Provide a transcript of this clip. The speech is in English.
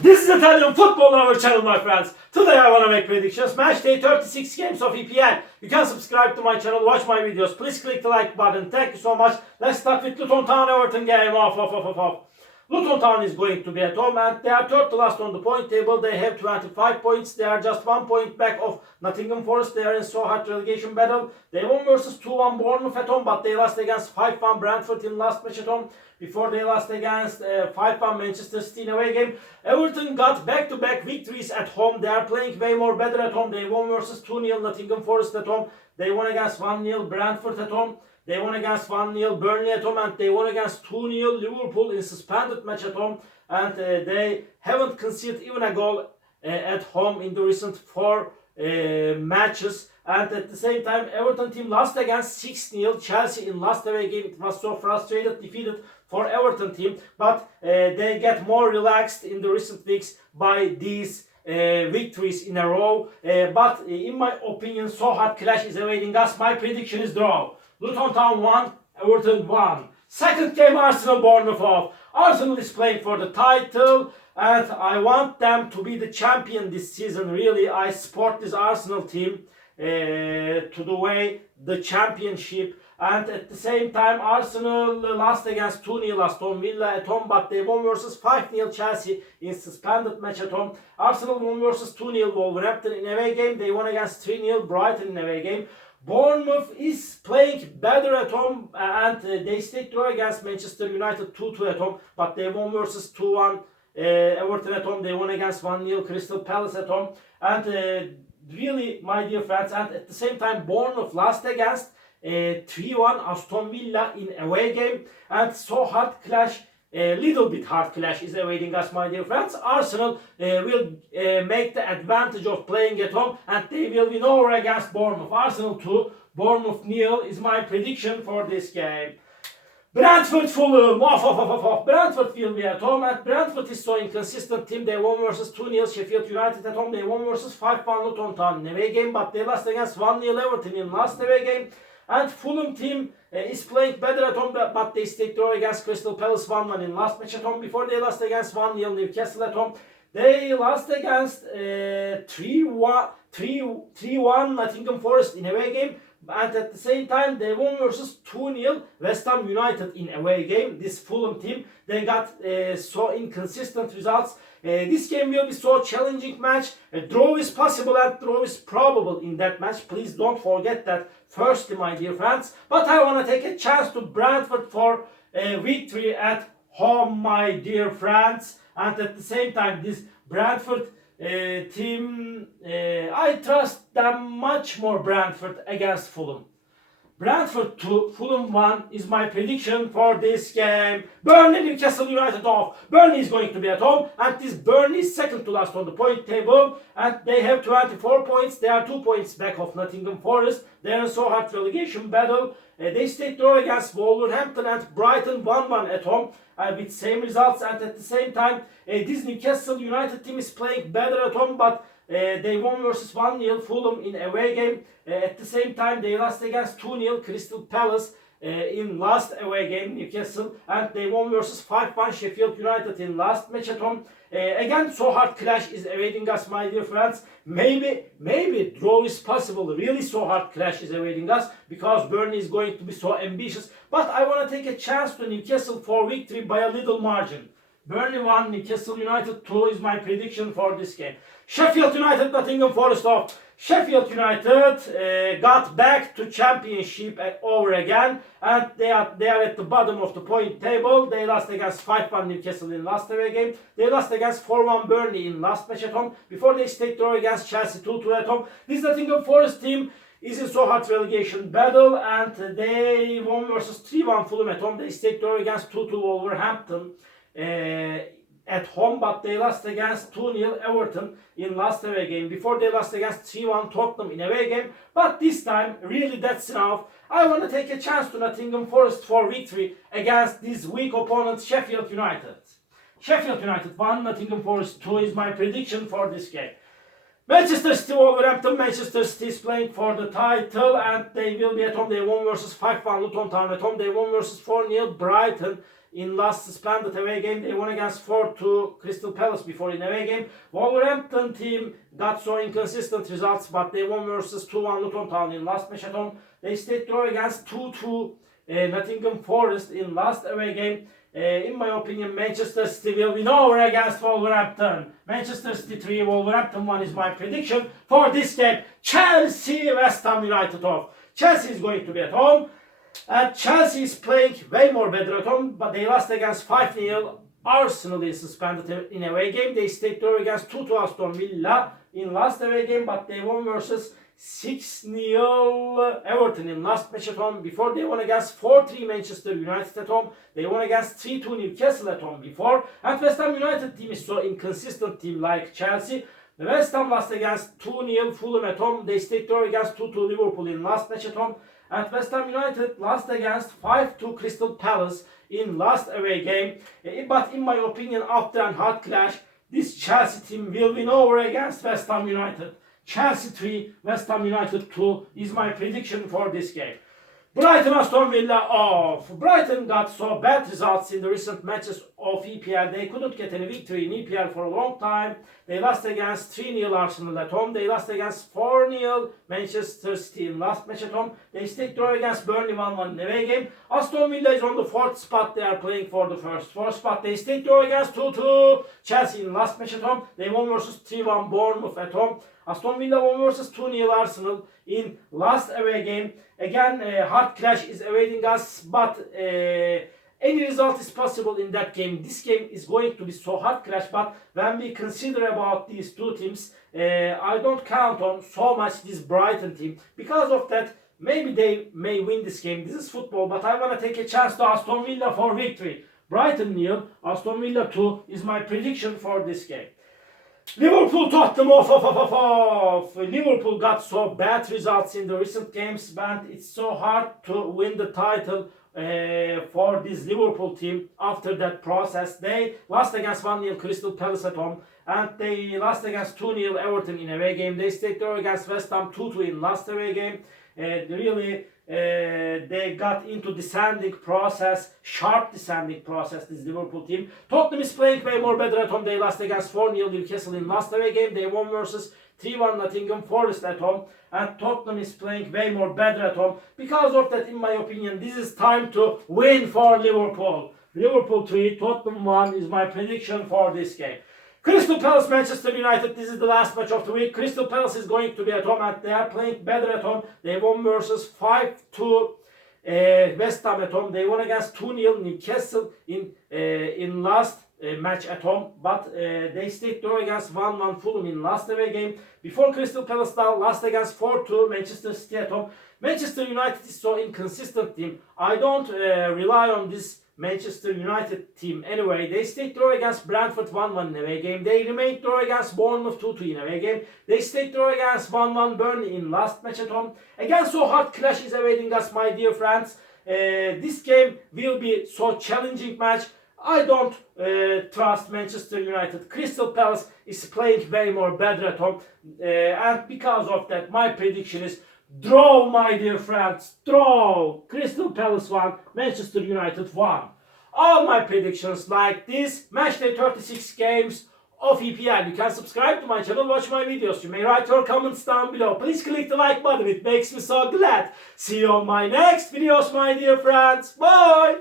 This is Italian football on our channel, my friends. Today I want to make predictions. Match day 36 games of EPL. You can subscribe to my channel, watch my videos. Please click the like button. Thank you so much. Let's start with Luton Town Everton game. Off. Luton Town is going to be at home and they are third to last on the point table. They have 25 points. They are just 1 point back of Nottingham Forest. They are in so hard relegation battle. They won versus 2-1 Bournemouth at home, but they lost against 5-1 Brentford in last match at home. Before they lost against 5-1 Manchester City in away game. Everton got back-to-back victories at home. They are playing way more better at home. They won versus 2-0 Nottingham Forest at home. They won against 1-0 Brentford at home. They won against 1-0 Burnley at home, and they won against 2-0 Liverpool in suspended match at home. And they haven't conceded even a goal at home in the recent 4 matches. And at the same time, Everton team lost against 6-0 Chelsea in last away game. It was so defeated for Everton team, but they get more relaxed in the recent weeks by these victories in a row. But in my opinion, so hard clash is awaiting us. My prediction is draw. Luton Town 1, Everton 1. Second game, Arsenal Bournemouth off. Arsenal is playing for the title and I want them to be the champion this season. Really, I support this Arsenal team to the way the championship. And at the same time, Arsenal lost against 2-0 Aston Villa at home, but they won versus 5-0 Chelsea in suspended match at home. Arsenal won versus 2-0 Wolverhampton in away game. They won against 3-0 Brighton in away game. Bournemouth is playing better at home and they stayed draw against Manchester United 2-2 at home, but they won versus 2-1 Everton at home. They won against 1-0 Crystal Palace at home. And really, my dear friends, and at the same time, Bournemouth lost against 3-1 Aston Villa in away game, and so hard clash, a little bit hard clash is awaiting us, my dear friends. Arsenal will make the advantage of playing at home and they will win over against Bournemouth. Arsenal 2, Bournemouth 0 is my prediction for this game. Brentford Fulham, Brentford will be at home and Brentford is so inconsistent team. They won versus 2-0 Sheffield United at home. They won versus 5-1 Luton Town in away game, but they lost against 1-0 Everton in last away game. And Fulham team is playing better at home, but they stayed draw against Crystal Palace 1-1 in last match at home. Before they lost against 1-0 Newcastle at home. They lost against 3-1 Nottingham Forest in away game. And at the same time, they won versus 2-0 West Ham United in away game. This Fulham team, they got so inconsistent results. This game will be so challenging match. A draw is possible and draw is probable in that match. Please don't forget that firstly, my dear friends. But I want to take a chance to Brentford for a victory at home, my dear friends. And at the same time, this Brentford team, I trust them much more, Brentford against Fulham. Brentford 2, Fulham 1 is my prediction for this game. Burnley, Newcastle United off. Burnley is going to be at home and this Burnley is second to last on the point table and they have 24 points. They are 2 points back of Nottingham Forest. They are in so hard relegation battle. They stayed draw against Wolverhampton and Brighton 1-1 at home with same results. And at the same time, this Newcastle United team is playing better at home, but they won versus 1-0 Fulham in away game. At the same time, they lost against 2-0 Crystal Palace in last away game, Newcastle. And they won versus 5-1 Sheffield United in last match at home. Again, so hard clash is awaiting us, my dear friends. Maybe draw is possible. Really so hard clash is awaiting us because Burnley is going to be so ambitious. But I want to take a chance to Newcastle for victory by a little margin. Burnley 1, Newcastle United 2 is my prediction for this game. Sheffield United, Nottingham Forest off. Sheffield United got back to championship over again and they are at the bottom of the point table. They lost against 5-1 Newcastle in last away game. They lost against 4-1 Burnley in last match at home. Before they stayed draw against Chelsea 2-2 at home. This Nottingham Forest team is in so hard relegation battle and they won versus 3-1 Fulham at home. They stayed draw against 2-2 Wolverhampton at home, but they lost against 2-0 Everton in last away game. Before they lost against 3-1 Tottenham in away game. But this time, really that's enough. I want to take a chance to Nottingham Forest for victory against this weak opponent Sheffield United. Sheffield United 1, Nottingham Forest 2 is my prediction for this game. Manchester City Wolverhampton. Manchester City is playing for the title and they will be at home. They won versus 5-1 Luton Town at home. They won versus 4-0 Brighton in last suspended away game. They won against 4-2 Crystal Palace before in away game. Wolverhampton team got so inconsistent results, but they won versus 2-1 Luton Town in last match at home. They stayed draw against 2-2 Nottingham Forest in last away game. In my opinion, Manchester City will win over against Wolverhampton. Manchester City 3, Wolverhampton 1 is my prediction for this game. Chelsea, West Ham United off. Chelsea is going to be at home. Chelsea is playing way more better at home, but they lost against 5-0. Arsenal is suspended in away game. They stayed draw against 2-2 Aston Villa in last away game, but they won versus 6-0 Everton in last match at home. Before they won against 4-3 Manchester United at home. They won against 3-2 Newcastle at home before. And West Ham United team is so inconsistent team like Chelsea. The West Ham lost against 2-0 Fulham at home. They stayed draw against 2-2 Liverpool in last match at home. And West Ham United lost against 5-2 Crystal Palace in last away game. But in my opinion, after a hard clash, this Chelsea team will win over against West Ham United. Chelsea 3, West Ham United 2 is my prediction for this game. Brighton Aston Villa off. Brighton got so bad results in the recent matches of EPL. They couldn't get any victory in EPL for a long time. They lost against 3-0 Arsenal at home. They lost against 4-0 Manchester City in last match at home. They stayed draw against Burnley 1-1 in away game. Aston Villa is on the 4th spot. They are playing for the first 4th spot. They stayed draw against 2-2 Chelsea in last match at home. They won versus 3-1 Bournemouth at home. Aston Villa won versus 2-0 Arsenal in last away game. Again, hard clash is awaiting us, but any result is possible in that game. This game is going to be so hard clash, but when we consider about these two teams, I don't count on so much this Brighton team. Because of that, maybe they may win this game. This is football, but I want to take a chance to Aston Villa for victory. Brighton 0, Aston Villa 2 is my prediction for this game. Liverpool Tottenham off. Liverpool got so bad results in the recent games, and it's so hard to win the title for this Liverpool team after that process. They lost against 1-0 Crystal Palace at home, and they lost against 2-0 Everton in away game. They stayed there against West Ham 2-2 in last away game. They got into descending process, sharp descending process, this Liverpool team. Tottenham is playing way more better at home. They lost against 4-0 Newcastle in last away game. They won versus 3-1 Nottingham Forest at home. And Tottenham is playing way more better at home. Because of that, in my opinion, this is time to win for Liverpool. Liverpool 3, Tottenham 1 is my prediction for this game. Crystal Palace, Manchester United, this is the last match of the week. Crystal Palace is going to be at home and they are playing better at home. They won versus 5-2 West Ham at home. They won against 2-0 Newcastle in last match at home. But they stayed draw against 1-1 Fulham in last away game. Before Crystal Palace now lost against 4-2 Manchester City at home. Manchester United is so inconsistent team. I don't rely on this Manchester United team anyway. They stayed draw against Brentford 1-1 in away game. They remained draw against Bournemouth 2-2 in away game. They stayed draw against 1-1 Burnley in last match at home. Again, so hard clash is awaiting us, my dear friends. This game will be so challenging match. I don't trust Manchester United. Crystal Palace is playing way more better at home. And because of that, my prediction is draw, my dear friends, draw. Crystal Palace 1, Manchester United 1. All my predictions like this. Matchday 36 games of EPL. You can subscribe to my channel, watch my videos. You may write your comments down below. Please click the like button. It makes me so glad. See you on my next videos, my dear friends. Bye.